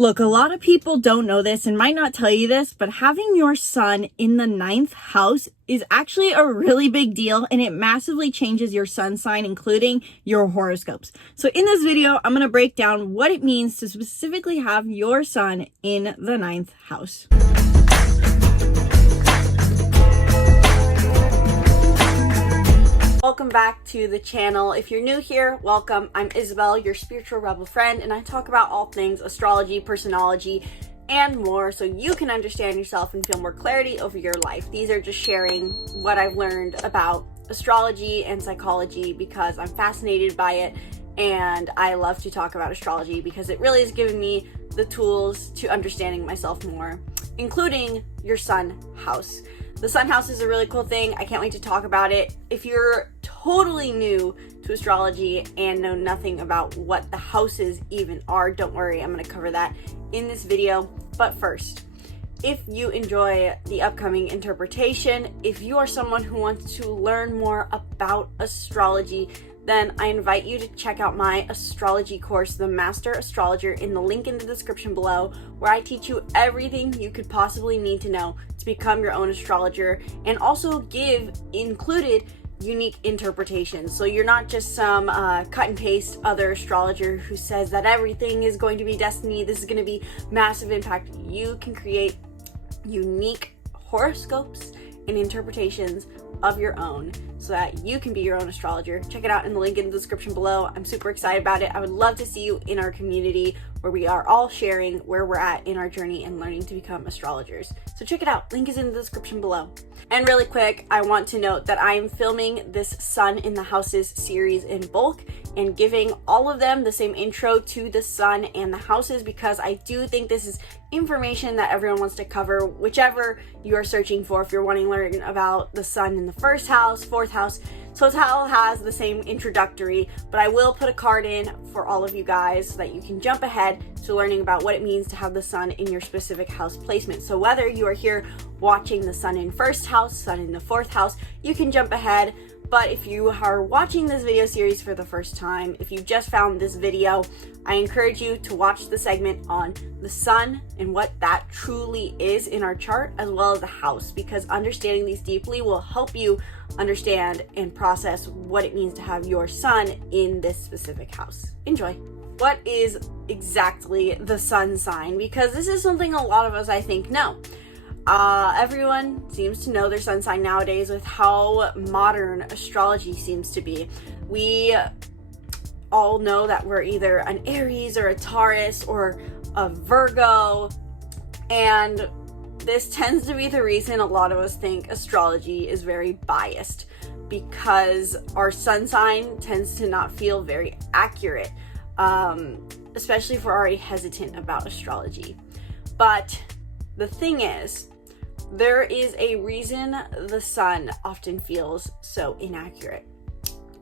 Look, a lot of people don't know this and might not tell you this, but having your sun in the 9th house is actually a really big deal, and it massively changes your sun sign, including your horoscopes. So in this video, I'm going to break down what it means to specifically have your sun in the 9th house. Welcome back to the channel. If you're new here, welcome. I'm Isabelle, your spiritual rebel friend, and I talk about all things astrology, personology, and more so you can understand yourself and feel more clarity over your life. These are just sharing what I've learned about astrology and psychology because I'm fascinated by it, and I love to talk about astrology because it really is giving me the tools to understanding myself more, including your sun house. The sun house is a really cool thing. I can't wait to talk about it. If you're totally new to astrology and know nothing about what the houses even are, don't worry, I'm going to cover that in this video. But first, if you enjoy the upcoming interpretation, if you are someone who wants to learn more about astrology, then I invite you to check out my astrology course, The Master Astrologer, in the link in the description below, where I teach you everything you could possibly need to know to become your own astrologer, and also give included unique interpretations. So you're not just some cut and paste other astrologer who says that everything is going to be destiny, this is going to be massive impact. You can create unique horoscopes and interpretations of your own so that you can be your own astrologer. Check it out in the link in the description below. I'm super excited about it. I would love to see you in our community where we are all sharing where we're at in our journey and learning to become astrologers. So check it out. Link is in the description below. And really quick, I want to note that I am filming this Sun in the Houses series in bulk and giving all of them the same intro to the sun and the houses because I do think this is information that everyone wants to cover, whichever you are searching for. If you're wanting to learn about the sun in the 1st house, 4th house, Total has the same introductory, but I will put a card in for all of you guys so that you can jump ahead to learning about what it means to have the sun in your specific house placement. So whether you are here watching the sun in 1st house, sun in the 4th house, you can jump ahead. But if you are watching this video series for the first time, if you just found this video, I encourage you to watch the segment on the sun and what that truly is in our chart, as well as the house, because understanding these deeply will help you understand and process what it means to have your sun in this specific house. Enjoy. What is exactly the sun sign? Because this is something a lot of us, I think, know. Everyone seems to know their sun sign nowadays with how modern astrology seems to be. We all know that we're either an Aries or a Taurus or a Virgo, and this tends to be the reason a lot of us think astrology is very biased, because our sun sign tends to not feel very accurate, especially if we're already hesitant about astrology. But the thing is, there is a reason the sun often feels so inaccurate.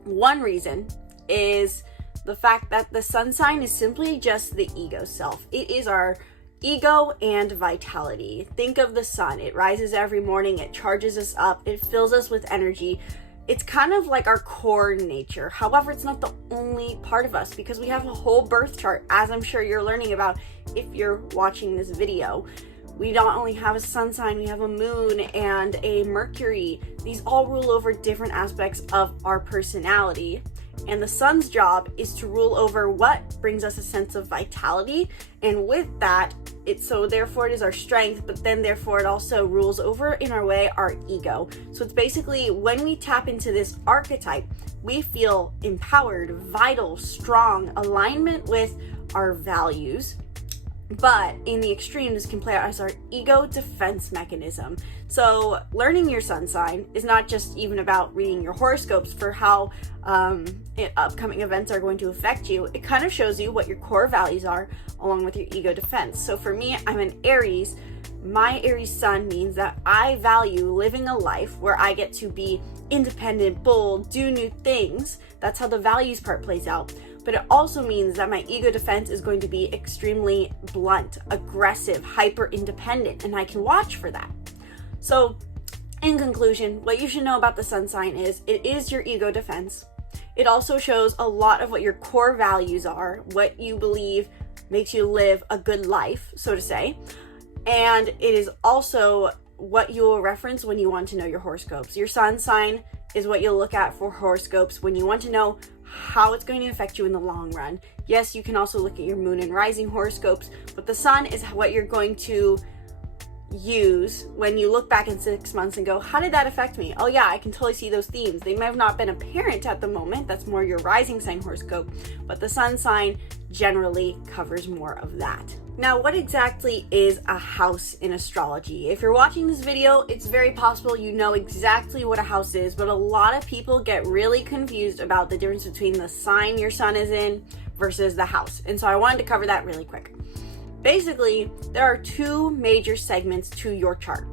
One reason is the fact that the sun sign is simply just the ego self. It is our ego and vitality. Think of the sun. It rises every morning, it charges us up, it fills us with energy. It's kind of like our core nature. However, it's not the only part of us because we have a whole birth chart, as I'm sure you're learning about if you're watching this video. We not only have a sun sign, we have a moon and a Mercury. These all rule over different aspects of our personality. And the sun's job is to rule over what brings us a sense of vitality. And with that, therefore it is our strength, but then therefore it also rules over, in our way, our ego. So it's basically when we tap into this archetype, we feel empowered, vital, strong, alignment with our values. But in the extreme, this can play out as our ego defense mechanism. So learning your sun sign is not just even about reading your horoscopes for how upcoming events are going to affect you. It kind of shows you what your core values are along with your ego defense. So for me, I'm an Aries. My Aries sun means that I value living a life where I get to be independent, bold, do new things. That's how the values part plays out. But it also means that my ego defense is going to be extremely blunt, aggressive, hyper independent, and I can watch for that. So in conclusion, what you should know about the sun sign is it is your ego defense. It also shows a lot of what your core values are, what you believe makes you live a good life, so to say. And it is also what you will reference when you want to know your horoscopes. Your sun sign is what you'll look at for horoscopes when you want to know how it's going to affect you in the long run. Yes, you can also look at your moon and rising horoscopes, but the sun is what you're going to use when you look back in 6 months and go, how did that affect me? Oh yeah, I can totally see those themes. They may have not been apparent at the moment. That's more your rising sign horoscope, but the sun sign generally covers more of that. Now, what exactly is a house in astrology? If you're watching this video, it's very possible you know exactly what a house is, but a lot of people get really confused about the difference between the sign your sun is in versus the house. And so I wanted to cover that really quick. Basically, there are two major segments to your chart: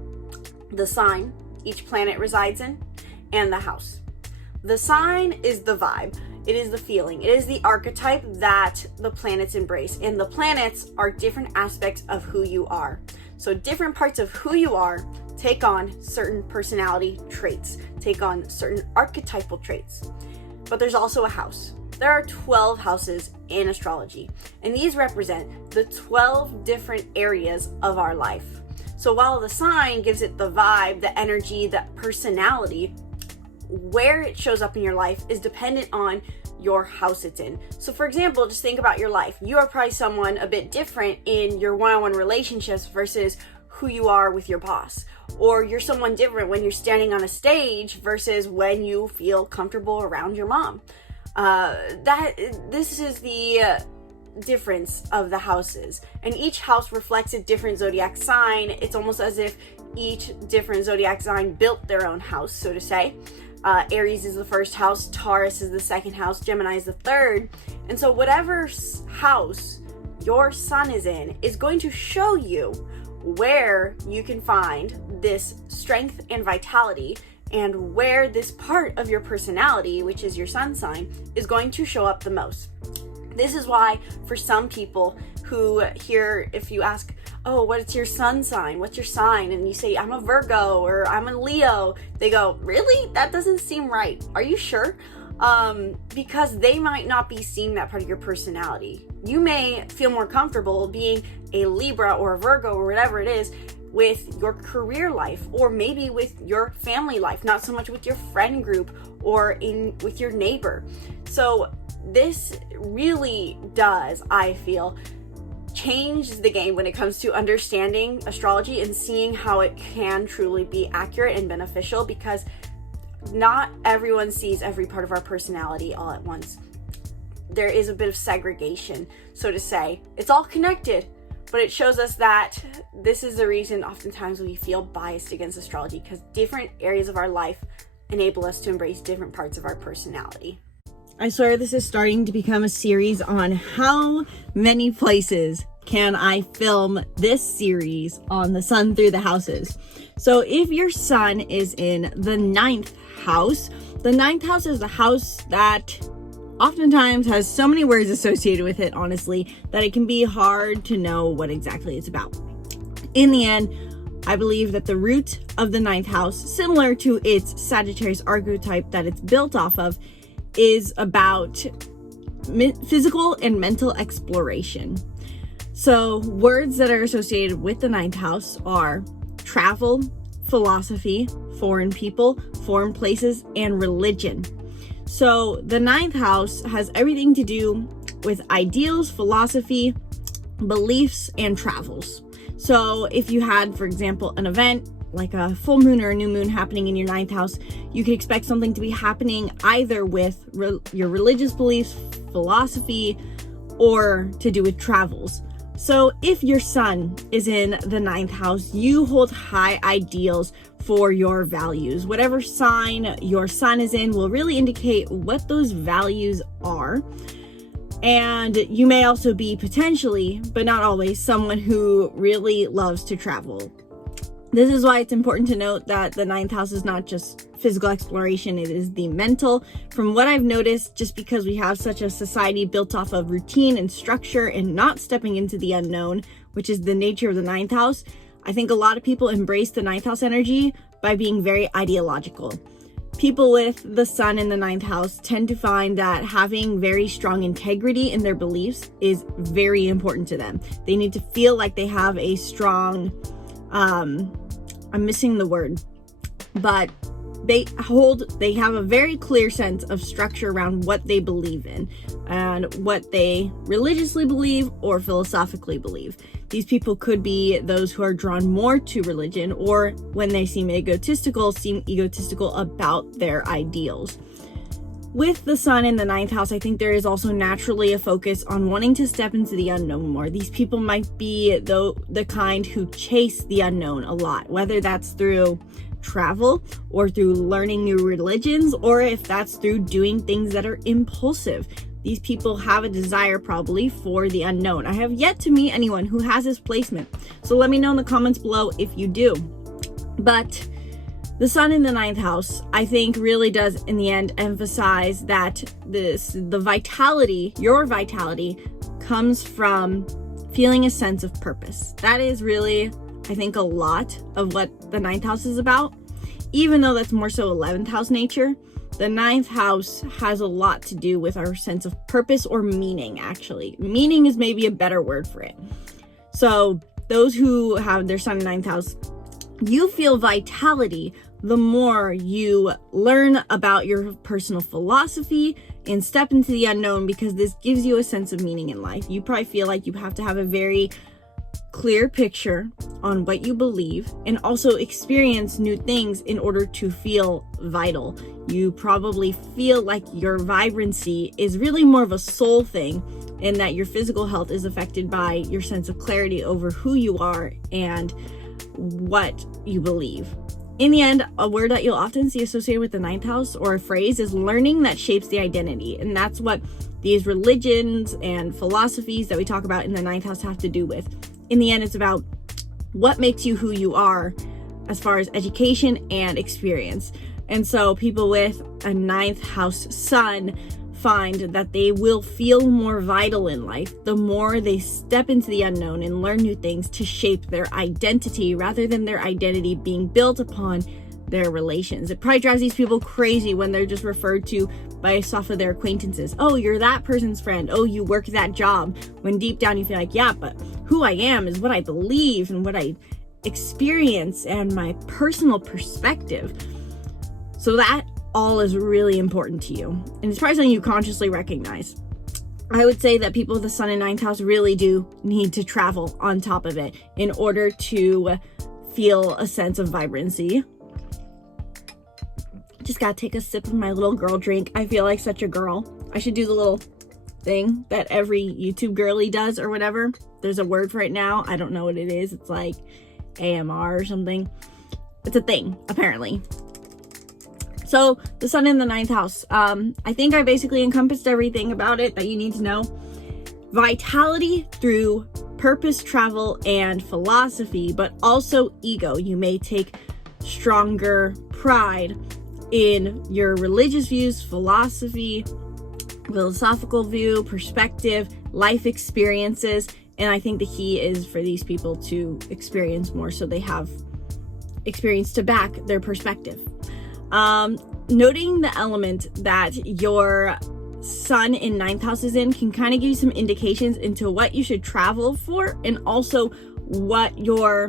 the sign each planet resides in, and the house. The sign is the vibe. It is the feeling. It is the archetype that the planets embrace. And the planets are different aspects of who you are. So different parts of who you are take on certain personality traits, take on certain archetypal traits. But there's also a house. There are 12 houses in astrology, and these represent the 12 different areas of our life. So while the sign gives it the vibe, the energy, the personality, where it shows up in your life is dependent on your house it's in. So for example, just think about your life. You are probably someone a bit different in your one-on-one relationships versus who you are with your boss. Or you're someone different when you're standing on a stage versus when you feel comfortable around your mom. This is the difference of the houses, and each house reflects a different zodiac sign. It's almost as if each different zodiac sign built their own house, so to say. Aries is the first house, Taurus is the second house, Gemini is the third. And so whatever house your sun is in is going to show you where you can find this strength and vitality, and where this part of your personality, which is your sun sign, is going to show up the most. This is why for some people who hear, if you ask, oh, what's your sun sign? What's your sign? And you say, I'm a Virgo or I'm a Leo. They go, really? That doesn't seem right. Are you sure? Because they might not be seeing that part of your personality. You may feel more comfortable being a Libra or a Virgo or whatever it is with your career life, or maybe with your family life, not so much with your friend group or with your neighbor. So this really does, I feel, change the game when it comes to understanding astrology and seeing how it can truly be accurate and beneficial, because not everyone sees every part of our personality all at once. There is a bit of segregation, so to say. It's all connected, but it shows us that this is the reason oftentimes we feel biased against astrology, because different areas of our life enable us to embrace different parts of our personality. I swear this is starting to become a series on how many places can I film this series on the sun through the houses. So if your sun is in the 9th house, the 9th house is the house that oftentimes has so many words associated with it, honestly, that it can be hard to know what exactly it's about. In the end, I believe that the root of the 9th house, similar to its Sagittarius archetype that it's built off of, is about physical and mental exploration. So words that are associated with the 9th house are travel, philosophy, foreign people, foreign places, and religion. So the 9th house has everything to do with ideals, philosophy, beliefs, and travels. So if you had, for example, an event like a full moon or a new moon happening in your 9th house, you could expect something to be happening either with your religious beliefs, philosophy, or to do with travels. So if your sun is in the 9th house, you hold high ideals for your values. Whatever sign your sun is in will really indicate what those values are. And you may also be potentially, but not always, someone who really loves to travel. This is why it's important to note that the 9th house is not just physical exploration, it is the mental. From what I've noticed, just because we have such a society built off of routine and structure and not stepping into the unknown, which is the nature of the 9th house, I think a lot of people embrace the 9th house energy by being very ideological. People with the sun in the ninth house tend to find that having very strong integrity in their beliefs is very important to them. They need to feel like they have a strong, I'm missing the word, but they have a very clear sense of structure around what they believe in and what they religiously believe or philosophically believe. These people could be those who are drawn more to religion, or when they seem egotistical about their ideals. With the sun in the ninth house, I think there is also naturally a focus on wanting to step into the unknown more. These people might be the kind who chase the unknown a lot, whether that's through travel or through learning new religions, or if that's through doing things that are impulsive. These people have a desire probably for the unknown. I have yet to meet anyone who has this placement, so let me know in the comments below if you do. But the sun in the ninth house, I think, really does in the end emphasize that your vitality comes from feeling a sense of purpose. That is really, I think, a lot of what the ninth house is about. Even though that's more so 11th house nature, the ninth house has a lot to do with our sense of purpose or meaning, actually. Meaning is maybe a better word for it. So those who have their sun in ninth house, you feel vitality the more you learn about your personal philosophy and step into the unknown, because this gives you a sense of meaning in life. You probably feel like you have to have a very clear picture on what you believe and also experience new things in order to feel vital. You probably feel like your vibrancy is really more of a soul thing, and that your physical health is affected by your sense of clarity over who you are and what you believe. In the end, a word that you'll often see associated with the ninth house, or a phrase, is learning that shapes the identity. And that's what these religions and philosophies that we talk about in the ninth house have to do with. In the end, it's about what makes you who you are as far as education and experience. And so people with a ninth house sun find that they will feel more vital in life the more they step into the unknown and learn new things to shape their identity, rather than their identity being built upon their relations. It probably drives these people crazy when they're just referred to based off of their acquaintances. Oh, you're that person's friend. Oh, you work that job. When deep down you feel like, yeah, but who I am is what I believe and what I experience and my personal perspective. So that all is really important to you. And it's probably something you consciously recognize. I would say that people with the sun in ninth house really do need to travel on top of it in order to feel a sense of vibrancy. Just gotta take a sip of my little girl drink. I feel like such a girl. I should do the little thing that every YouTube girly does or whatever. There's a word for it now. I don't know what it is. It's like AMR or something. It's a thing, apparently. So the sun in the ninth house. I think I basically encompassed everything about it that you need to know. Vitality through purpose, travel, and philosophy, but also ego. You may take stronger pride in your religious views, philosophical view, perspective, life experiences. And I think the key is for these people to experience more so they have experience to back their perspective. Noting the element that your sun in ninth house is in can kind of give you some indications into what you should travel for, and also what you're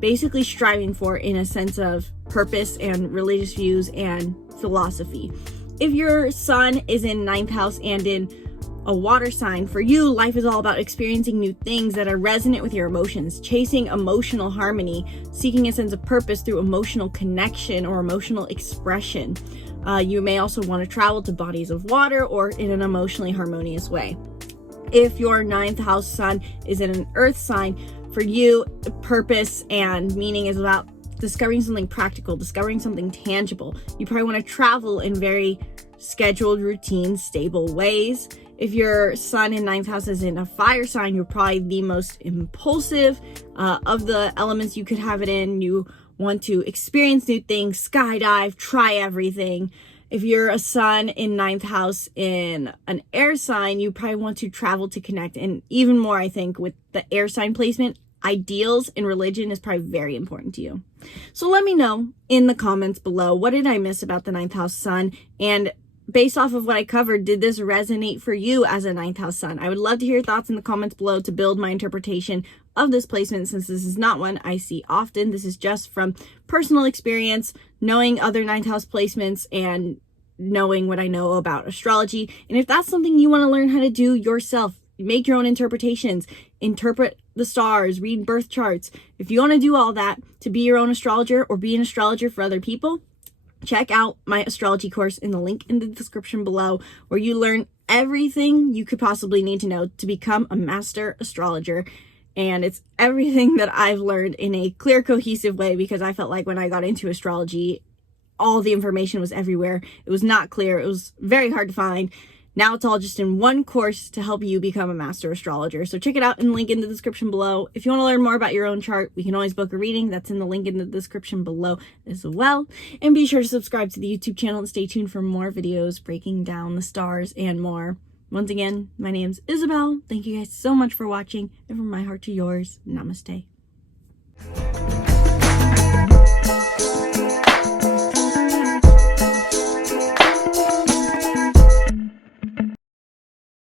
basically striving for in a sense of purpose and religious views and philosophy. If your sun is in ninth house and in a water sign, for you, life is all about experiencing new things that are resonant with your emotions, chasing emotional harmony, seeking a sense of purpose through emotional connection or emotional expression. You may also want to travel to bodies of water or in an emotionally harmonious way. If your ninth house sun is in an earth sign, for you, purpose and meaning is about discovering something practical, discovering something tangible. You probably want to travel in very scheduled, routine, stable ways. If your sun in ninth house is in a fire sign, you're probably the most impulsive of the elements you could have it in. You want to experience new things, skydive, try everything. If you're a sun in ninth house in an air sign, you probably want to travel to connect. And even more, I think, with the air sign placement, ideals in religion is probably very important to you. So let me know in the comments below, what did I miss about the 9th house sun? And based off of what I covered, did this resonate for you as a 9th house sun? I would love to hear your thoughts in the comments below to build my interpretation of this placement, since this is not one I see often. This is just from personal experience, knowing other 9th house placements and knowing what I know about astrology. And if that's something you want to learn how to do yourself, make your own interpretations, interpret the stars, read birth charts. If you want to do all that to be your own astrologer or be an astrologer for other people, check out my astrology course in the link in the description below, where you learn everything you could possibly need to know to become a master astrologer. And it's everything that I've learned in a clear, cohesive way, because I felt like when I got into astrology, all the information was everywhere. It was not clear. It was very hard to find. Now it's all just in one course to help you become a master astrologer. So check it out in the link in the description below. If you want to learn more about your own chart, we can always book a reading. That's in the link in the description below as well. And be sure to subscribe to the YouTube channel and stay tuned for more videos breaking down the stars and more. Once again, my name's Isabelle. Thank you guys so much for watching. And from my heart to yours, namaste.